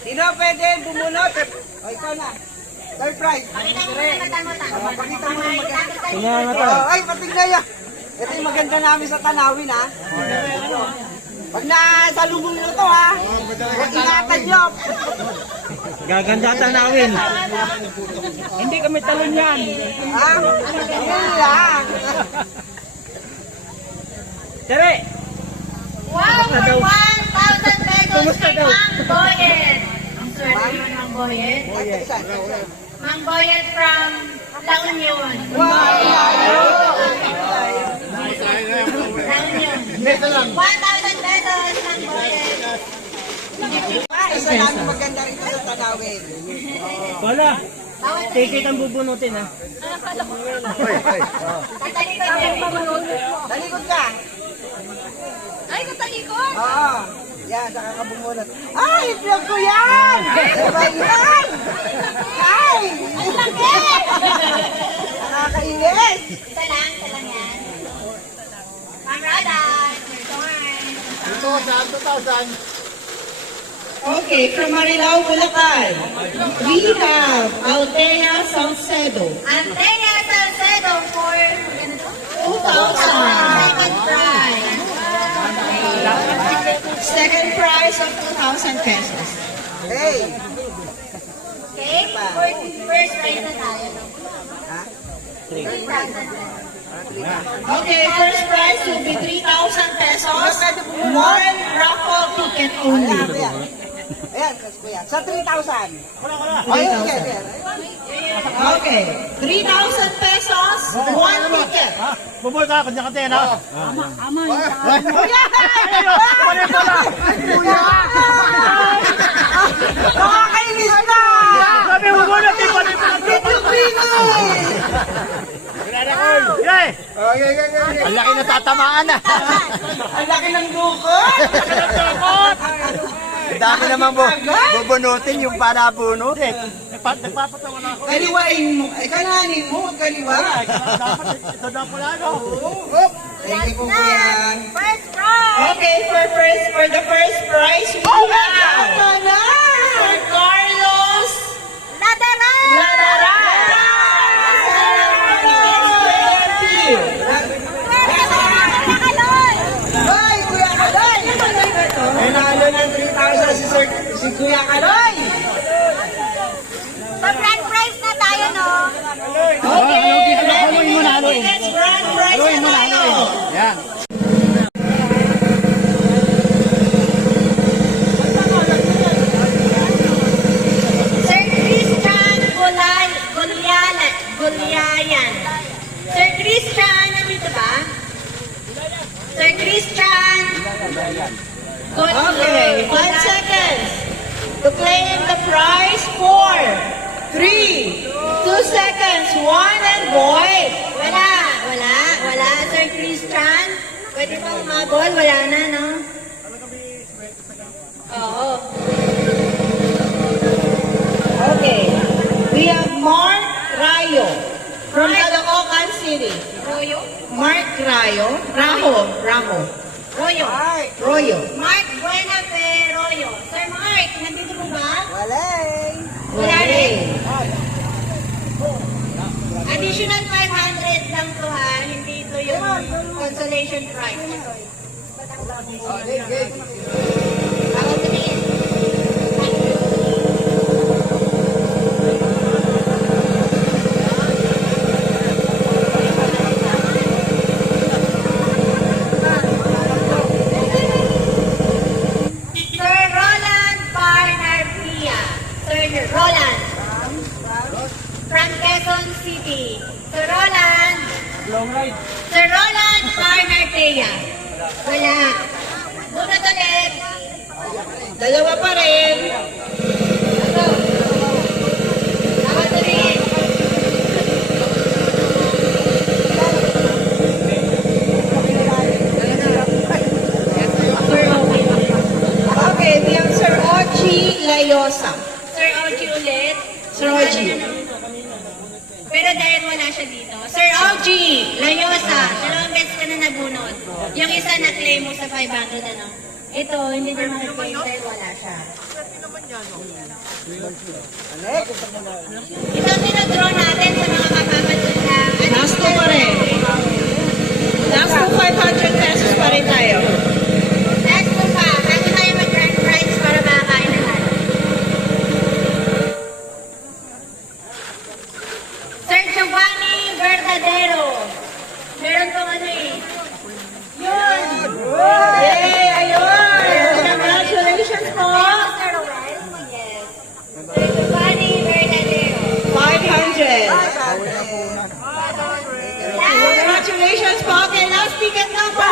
Sino pwede bumunot? O, ikaw na. Surprise. Pakita mo na mata-mata. Pakita mo na maganda. Tingnan na to. Ay, patignan niya. Ito yung maganda namin sa tanawin, ha? Pag nasalubong nyo to, ha? Huwag ingatan nyo. Gaganda tanawin. Hindi kami talon yan. Ha? Hindi lang. Tere! Wow, for 1,000 pesos Kumusta kay daw? Mang Boyet. Ang swerte naman Mang Boyet. Mang Boyet from La Union. Wow! La Union. 1,000 pesos Mang Boyet. Isa namin maganda rito sa tanawin. Wala. Ticket ang bubunutin ha. Tatalikod niya. Talikod ka. Ay, katalikod. Oo. Yan, saka ka bumunot. Ay, vlog ko yan! Diba yan? Ay! Ang laki! Nakakainis! Isa lang yan. Ma'am Rada, your turn. Okay, from Marilao, Bulacan, we have Altea Salcedo, Antea Salcedo for 2,000. second prize. Second prize of 2,000 pesos. Hey! Okay, for first prize na tayo. Ha? 3,000. Okay, first prize will be 3,000 pesos. One raffle ticket only. Ayan. Ayan, kuya. Sa 3,000. Ayun, sige. Okay, 3,000 pesos, one ticket. Buboy ka, kanya ka tayo na. Kuya! Kuya! Nakakainis na! Sabi mo muna, di pa rin Video Prino! Yay! Ang laki na tatamaan na. Ang laki ng dukot! Ang dami naman bubunutin yung panabunot. Nagpapatawa na ako. Kaliwain mo. Ay, kananin mo. Kaliwa. Dapat ito na pala, no? Thank you po, kuya. First prize. Okay, for the first prize, we have Sir Carlos Ladara. Ladara. Ay, Kuya Kaloy! Nanalo ng 3,000 si Kuya Kaloy! So, grand prize na tayo, no? Okay, let's grand prize na tayo. Yan. Sir Christian Gulyayan. Sir Christian, nandito ba? Sir Christian Okay, 5 seconds to claim the prize. 4, 3, 2 seconds, 1 and boy. Wala. Sir Christian, pwede pa umabol? Wala na, no? Oo. Okay, we have Mark Rayo from Caloocan City. Royo? Mark Rayo, Raho, Royo. Royo. Mark Buenafe Royo. Sir Mark, nandito mo ba? Walay! Wala rin. Additional 500 lang to ha. Hindi ito yung consolation prize. Ako tumingin. Sir Roland Parnarpia. Sir Roland. From Quezon City. Sir Roland. Long ride. Sir Roland Parnarpia. Wala. Bunot ulit. Dalawa pa rin. Ako. Ako tumingin. Okay, we have Sir Ochi Layosa. Sir Oji ulit. Sir Oji. Pero dahil wala siya dito. Sir Oji Layosa. Dalawang beses ka na nabunod. Yung isa na-claim mo sa 500 ano. Ito, hindi ko na-claim dahil wala siya. Ito dinodraw natin sa mga kapapatid na. Last two pa rin. Last two 500 pesos pa rin tayo. Last po pa, bago tayo mag-grand prize para makakain lahat. Sir Giovanni Verdadero. Meron pong ano eh. Yun! Yay! Ayun! Congratulations po! Sir Rowell? Yes. Sir Giovanni Verdadero. 500. Congratulations po. Okay, last ticket number.